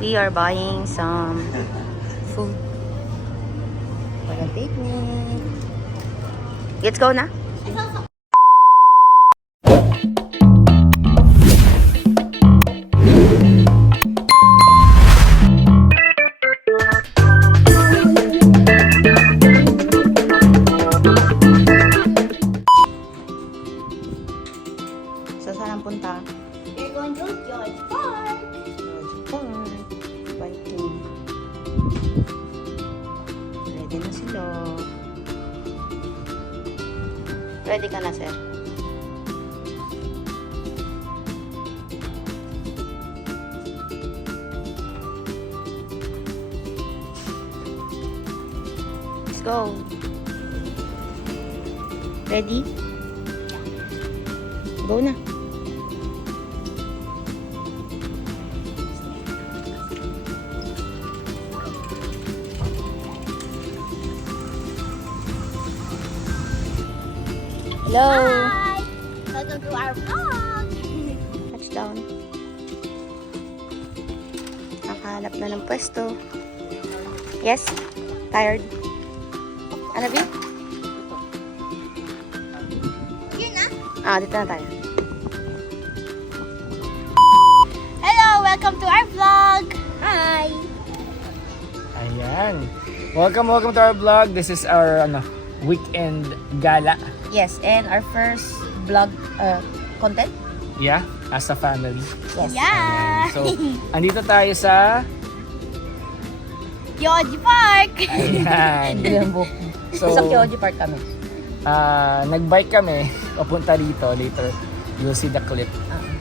We are buying some food for the picnic. Let's go na. So, saan ang punta? We're going to George Park. Biking. Ready na sila. Ready ka na, sir? Let's go. Ready? Go na. Hello. Hi. Welcome to our vlog. Touchdown. Nakahanap na ng pwesto. Yes? Tired? Ano, Bill? Yun na. Dito na tayo. Hello, welcome to our vlog. Hi. Ayan. Welcome to our vlog. This is our weekend gala. Yes, and our first vlog content? Yeah, as a family. Yes. Yeah. So, andito tayo sa George Park. ayan. Yung book. So, Sa Kyoji Park kami. nag-bike kami papunta dito. Later, you'll see the clip.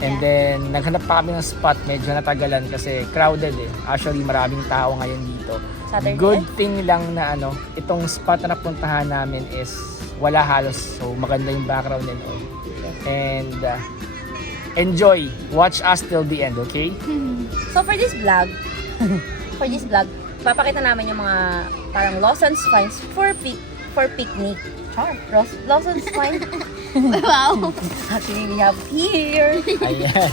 And then, naghanap pa kami ng spot. Medyo natagalan kasi crowded eh. Actually, maraming tao ngayon dito. Saturday? Good thing lang na itong spot na napuntahan namin is wala halos. So, maganda yung background and all. And enjoy. Watch us till the end, okay? So for this vlog, papakita namin yung mga parang Lawson's finds for picnic. Lawson's finds. Wow. Actually, we have here. Ayan.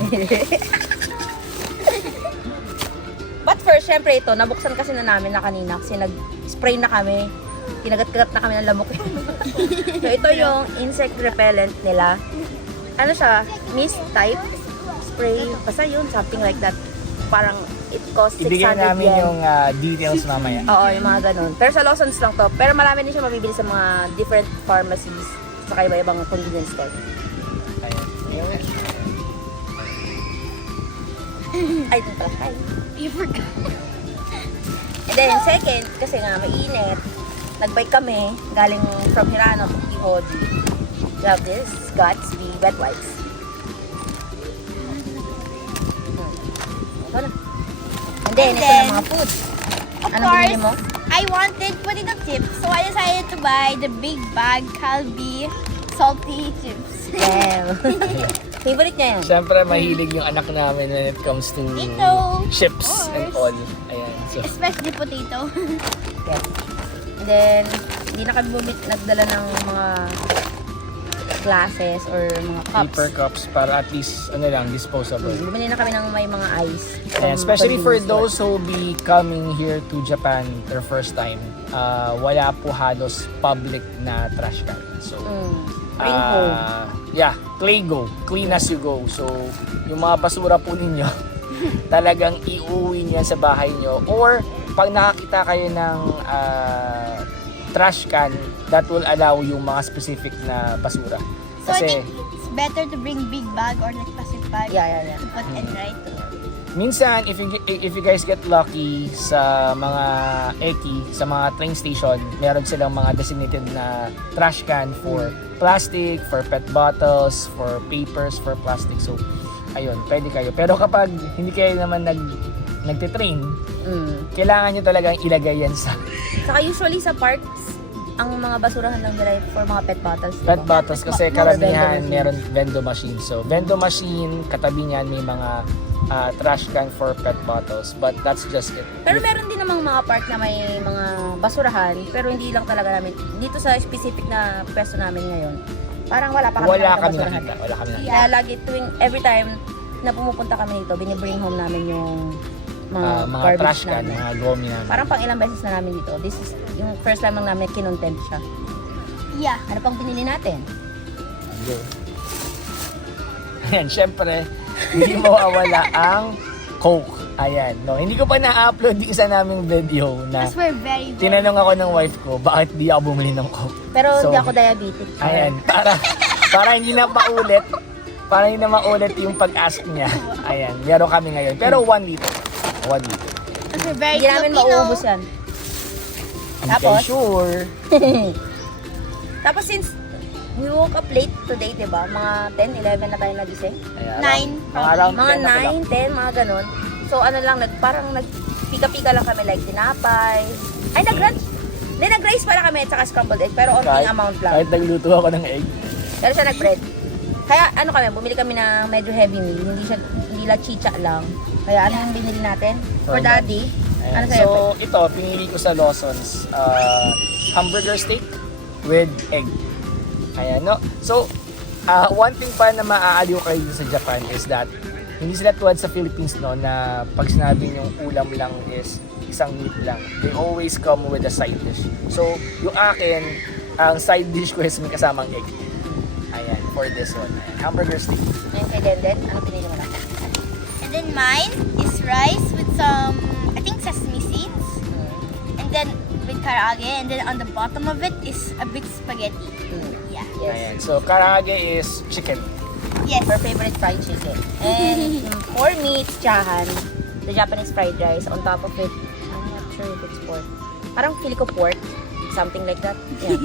But first, syempre ito, nabuksan kasi na namin na kanina kasi nag-spray na kami. Kinagat-kagat na kami ng lamok. So ito yung insect repellent nila. Ano siya? Mist type spray. Basta yun, something like that. Parang it costs 600 Ibigay namin yen. yung details mamaya. Oo, yung mga ganun. Pero sa Lawson's lang to. Pero marami din siya mabibili sa mga different pharmacies. Saka iba-ibang convenience store. Ayan. Ay, ito pala. Ay. You forgot. And then second, kasi nga mainit. Nag-bike kami, galing from Hirano to Kihoji. We have this, Gatsby wet wipes. Ito na. And then, ito na mga food. Of Anong binili mo? I wanted potato chips, so I decided to buy the big bag Calbee salty chips. Yeah. Favorite niya yan. Siyempre, mahilig yung anak namin when it comes to Potato, chips of and all. Ayan. So, Especially potato. Yes. And then, hindi na kami nagdala ng mga glasses or mga cups. paper cups para at least, disposable. Bumili na kami ng may mga ice. And especially for convenience those who will be coming here to Japan their first time, wala po halos public na trash can. So, store. Bring home. yeah, play go, clean as you go. So, yung mga basura po ninyo, talagang iuwi niya sa bahay nyo. Or, pag nakakita kayo ng trash can, that will allow yung mga specific na basura. So I Kasi, think it's better to bring big bag or like plastic bag Yeah. to put in, right? minsan, if you guys get lucky sa mga eki, sa mga train station, meron silang mga designated na trash can for plastic, for pet bottles, for papers, for plastic. So, ayun, pwede kayo. Pero kapag hindi kayo naman nagtitrain, kailangan nyo talagang ilagay yan sa Saka usually sa parks, ang mga basurahan lang nila for mga pet bottles. pet diba? bottles kasi Or karamihan vending machine. meron vending machine. So, vending machine, katabi niyan may mga trash can for pet bottles. But that's just it. Pero meron din namang mga park na may mga basurahan, pero hindi lang talaga namin. Dito sa specific na pwesto namin ngayon, parang wala pa kami Wala nakitang kami basurahan. nakita. Wala kami nakita. Kaya lagi every time na pumupunta kami dito, binibring home namin yung mga mga garbage trash can, namin. mga gomi namin. Parang pang ilang beses na namin dito. This is yung first time lang namin kinontent siya. Yeah. Ano pang binili natin? Go. Ayan, syempre, hindi mawawala ang Coke. Ayan, no, hindi ko pa na-upload yung isa naming video na Because we're very, very... tinanong ako ng wife ko, bakit di ako bumili ng Coke? Pero So, hindi ako diabetic. Ayan, para hindi na maulit, para hindi na maulit yung pag-ask niya. Ayan, meron kami ngayon. Pero 1 liter. 1 liter. Because we're very Hindi namin Filipino. mauubos yan. Hindi Tapos? kayo sure. Tapos since we woke up late today, di ba? Mga 10, 11 na tayo nagising. Ayan, 9, mga around Mga 10 o'clock. 9, 10, mga ganun. So ano lang, parang nagpika-pika lang kami like tinapay. Ay, nag-lunch. Hindi, nag-rice pala kami at saka scrambled egg. Pero onting amount lang. Kahit nagluto ako ng egg. Pero siya nag-bread. Kaya ano kami, bumili kami ng medyo heavy meal. Hindi la chicha lang. Kaya ano yung binili natin? For For daddy. Ayan. Ano sa'yo? So, ito, pinili ko sa Lawson's hamburger steak with egg. Ayan, no? So, one thing pa na maaaliw kayo dito sa Japan is that hindi sila tulad sa Philippines, no, na pag sinabi yung ulam lang is isang meat lang. They always come with a side dish. So, yung akin, ang side dish ko is may kasamang egg. Ayan, for this one. Ayan, hamburger steak. Ngayon kay Denden, ano pinili mo lang? And then mine is rice with some, I think, sesame seeds. And then with karaage. And then on the bottom of it is a big spaghetti. Yeah. Yes. Ayan, so karaage is chicken. Yes. Her favorite fried chicken. And for me, it's chahan. The Japanese fried rice. On top of it, I'm not sure if it's pork. Parang feel ko pork. Something like that. Yeah.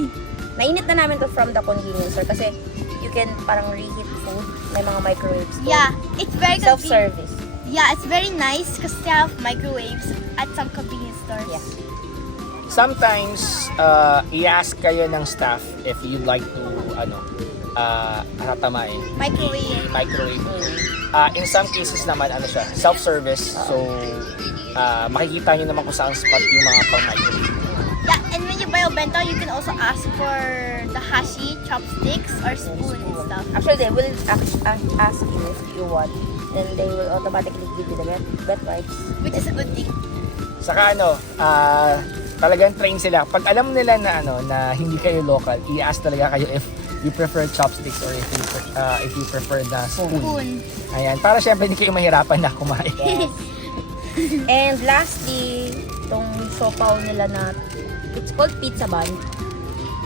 Nainit na namin to from the convenience store kasi you can parang reheat food. May mga microwaves doon. Yeah, it's very convenient. Self-service. Yeah, it's very nice because they have microwaves at some convenience stores. Yeah. Sometimes, i-ask kayo ng staff if you'd like to, Microwave. microwave. Mm. In some cases naman, siya, self-service. So, makikita nyo naman kung saan spot yung mga pang-microwave. Yeah, and when you buy a bento, you can also ask for the hashi, chopsticks, or spoon and stuff. Actually, they will ask you if you want. Then they will automatically give you the wet wipes. Which is a good thing. Saka talagang train sila. Pag alam nila na na hindi kayo local, i-ask talaga kayo if you prefer chopsticks or if you prefer the spoon. Spoon. Ayan, para syempre hindi kayo mahirapan na kumain. Yes. And lastly, itong siopaw nila na, it's called pizza bun.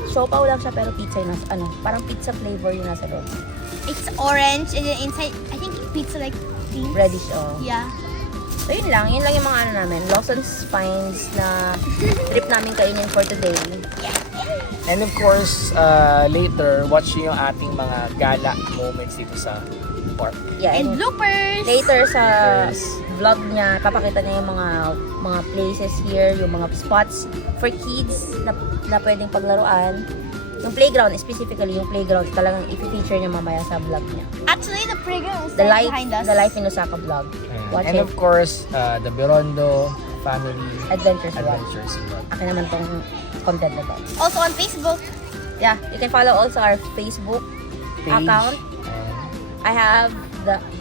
Siopaw lang siya pero pizza yung nasa, parang pizza flavor yung nasa loob. It's orange and then inside, I think pizza like beans. Reddish, oh. Yeah. So yun lang yung mga namin. Lawson's finds na trip namin kainin for today. And of course, later, watch yung ating mga gala moments dito sa park. Yeah, And bloopers. later sa vlog niya, papakita niya yung mga places here, yung mga spots for kids na pwedeng paglaruan. Yung playground, specifically yung playground, talagang i-feature niya mamaya sa vlog niya. Actually, the playground is The right life, behind us. the life in Osaka vlog. Watch And it. of course, the Birondo family Adventures vlog. adventures vlog. Akin naman tong content na to. Also on Facebook. Yeah, you can follow also our Facebook Page. account. And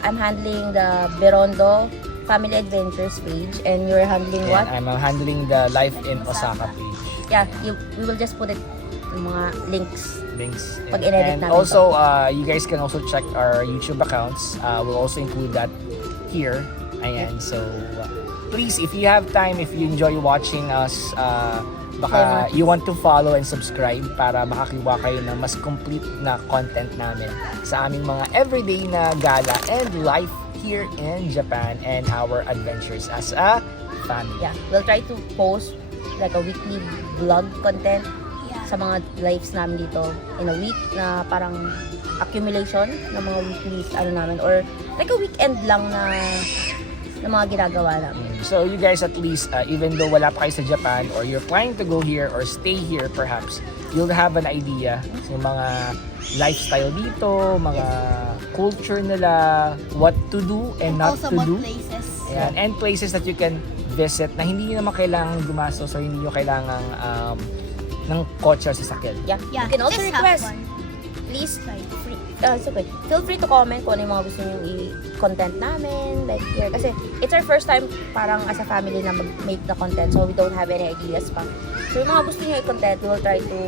I'm handling the Birondo Family Adventures page, and you're handling what? I'm handling the Life in Osaka page. Yeah, we will just put it yung mga links. Links. Pag in-edit And namin also, you guys can also check our YouTube accounts. We'll also include that here. Ayan, so please, if you have time, if you enjoy watching us, baka you want to follow and subscribe para makakiwa kayo ng mas complete na content namin sa aming mga everyday na gala and life here in Japan and our adventures as a family. Yeah, we'll try to post like a weekly vlog content Yeah. sa mga lives namin dito in a week na parang accumulation ng mga weeklies namin or like a weekend lang na mga ginagawa namin. So you guys at least, even though wala pa kayo sa Japan or you're planning to go here or stay here perhaps, you'll have an idea sa mga lifestyle dito, mga culture nila, what to do and not Also to about do. places. Ayan, and places that you can visit na hindi nyo naman kailangan gumastos or hindi nyo kailangan ng kotse or sasakyan. Yeah, Yeah. you can also just have request fun. please, it's okay. Feel free to comment kung ano yung mga gusto nyo i-content namin. Like here. Kasi it's our first time parang as a family na mag-make the content. So we don't have any ideas pa. So yung mga gusto nyo i-content, we will try to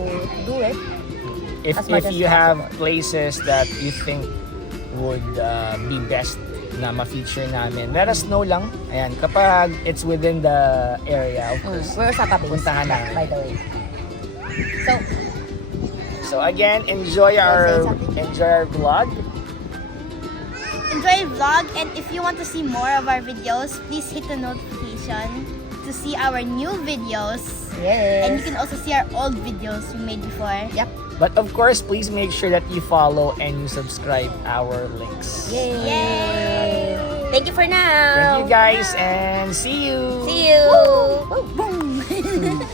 do it. If As much as you have possible. places that you think would be best na ma-feature namin, let us know lang. Ayan, kapag it's within the area, of course. We're Osaka based. Puntahan namin. By the way. So, So again, enjoy our vlog. Enjoy the vlog, and if you want to see more of our videos, please hit the notification to see our new videos. yes. And you can also see our old videos we made before. Yep. But of course, please make sure that you follow and you subscribe our links. Yay. Yay! Thank you for now. Thank you guys and see you. See you. Boom!